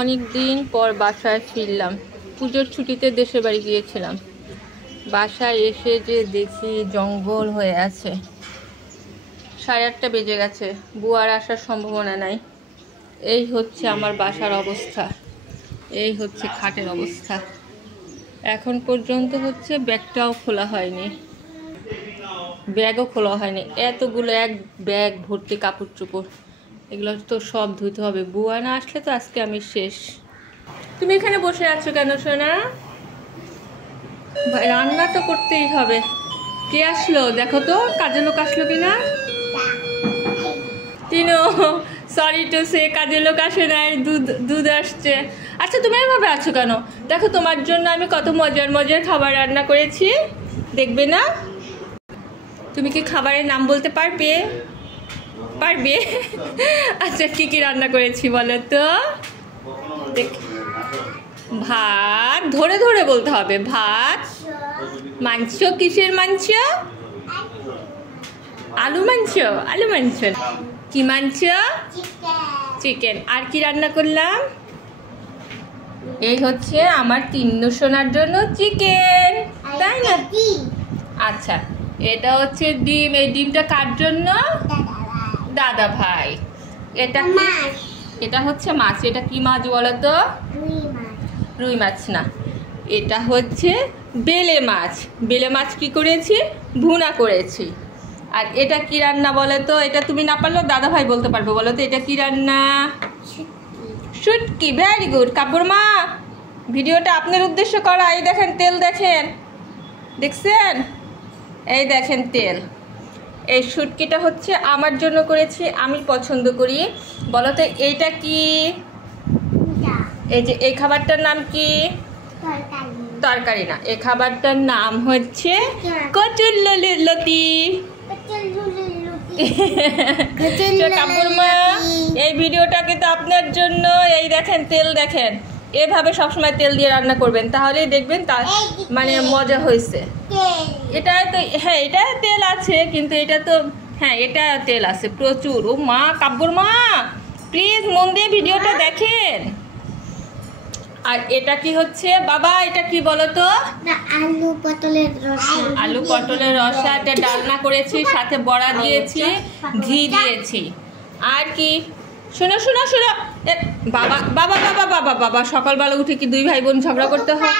অনেক দিন পর বাসায় ফিরলাম। পুজোর ছুটিতে দেশের বাড়ি গিয়েছিলাম। বাসায় এসে যে দেখি জঙ্গল হয়ে আছে। 8:30 বেজে গেছে, বুয়ার আসার সম্ভাবনা নাই। এই হচ্ছে আমার বাসার অবস্থা, এই হচ্ছে খাটের অবস্থা। এখন পর্যন্ত হচ্ছে ব্যাগটাও খোলা হয়নি, ব্যাগও খোলা হয়নি। এতগুলো এক ব্যাগ ভর্তি কাপড় চোপড়, এগুলো তো সব ধুতে হবে। বুয়া না আসলে তো আজকে আমি শেষ। তুমি এখানে বসে আছো কেন সোনা? রান্না তো করতেই হবে। কে আসলো দেখো তো, কাজের লোক আসলো কিনা। তিনো, সরি টু সে, কাজের লোক আসে নাই, দুধ আসছে। আচ্ছা তুমি এভাবে আছো কেন? দেখো তোমার জন্য আমি কত মজার মজার খাবার রান্না করেছি, দেখবে না? তুমি কি খাবারের নাম বলতে পারবে? পারবে? আচ্ছা কি কি রান্না করেছি বলো তো। ভাত, ধরে ধরে বলতে হবে। ভাত, মাংস। কিসের মাংস? আলু মাংস। আলু মাংস। কি মাংস? চিকেন। আর কি রান্না করলাম? এই হচ্ছে আমার তিন্নু সোনার জন্য চিকেন, তাই না? আচ্ছা, এটা হচ্ছে ডিম। এই ডিমটা কার জন্য? দাদা ভাই। এটা হচ্ছে মাছ। এটা কি মাছ বলো তো? রুই মাছ না, এটা হচ্ছে বেলে মাছ। বেলে মাছ কি করেছি? ভুনা করেছি। আর এটা কি রান্না বলো তো? এটা তুমি না পারলেও দাদা ভাই বলতে পারবে। বলো তো এটা কি রান্না? শুটকি। ভেরি গুড কাপড় মা, ভিডিওটা আপনার উদ্দেশ্য করা। এই দেখেন তেল, দেখেন, দেখছেন? এই দেখেন তেল। এই শুটকিটা হচ্ছে আমার জন্য করেছি, আমি পছন্দ করি। বলো তো এইটা কি? এই যে এই খাবারটার নাম কি? তরকারি না, এই খাবারটার নাম হচ্ছে কচুরলতি। কাপুরমা, এই ভিডিওটা কিন্তু আপনার জন্য। এই দেখেন তেল, দেখেন। এভাবে সবসময় তেল দিয়ে রান্না করবেন, তাহলেই দেখবেন তা মানে মজা হয়েছে। এটা তো হ্যাঁ, এটা তেল আছে, কিন্তু এটা তো হ্যাঁ, এটা তেল আছে প্রচুর। ও মা, কাব্যর-মা প্লিজ মন দিয়ে ভিডিওটা দেখেন। আর এটা কি হচ্ছে বাবা? এটা কি বলো তো? আলু পটলের রসা। আলু পটলের রসা। এটা ডালনা করেছি, সাথে বড়া দিয়েছি, ঘি দিয়েছি। আর কি? শোনো শোনো শোনো, বাবা বাবা বাবা বাবা বাবা, সকালবেলা উঠে কি দুই ভাই বোন ঝগড়া করতে হয়?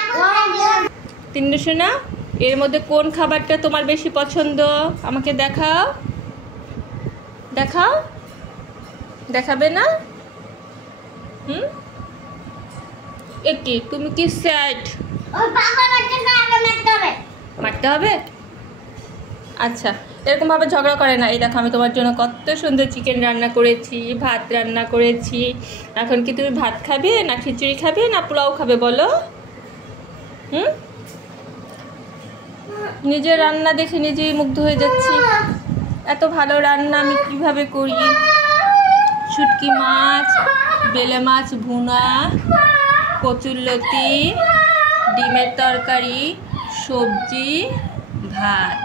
তিন্নু শোনা, এর মধ্যে কোন খাবারটা তোমার বেশি পছন্দ? আমাকে দেখাও, দেখাও। দেখাবে না? এটি তুমি কি স্যাড? মারতে হবে? আচ্ছা, এরকম ভাবে ঝগড়া করে না। এই দেখো আমি তোমার জন্য কত সুন্দর চিকেন রান্না করেছি, ভাত রান্না করেছি। এখন কি তুমি ভাত খাবে, না খিচুড়ি খাবে, না পোলাও খাবে বলো? নিজের রান্না দেখে নিজেই মুগ্ধ হয়ে যাচ্ছি। এত ভালো রান্না আমি কিভাবে করি। শুটকি মাছ, বেলে মাছ ভুনা, কচুরলতি, ডিমের তরকারি, সবজি, ভাত।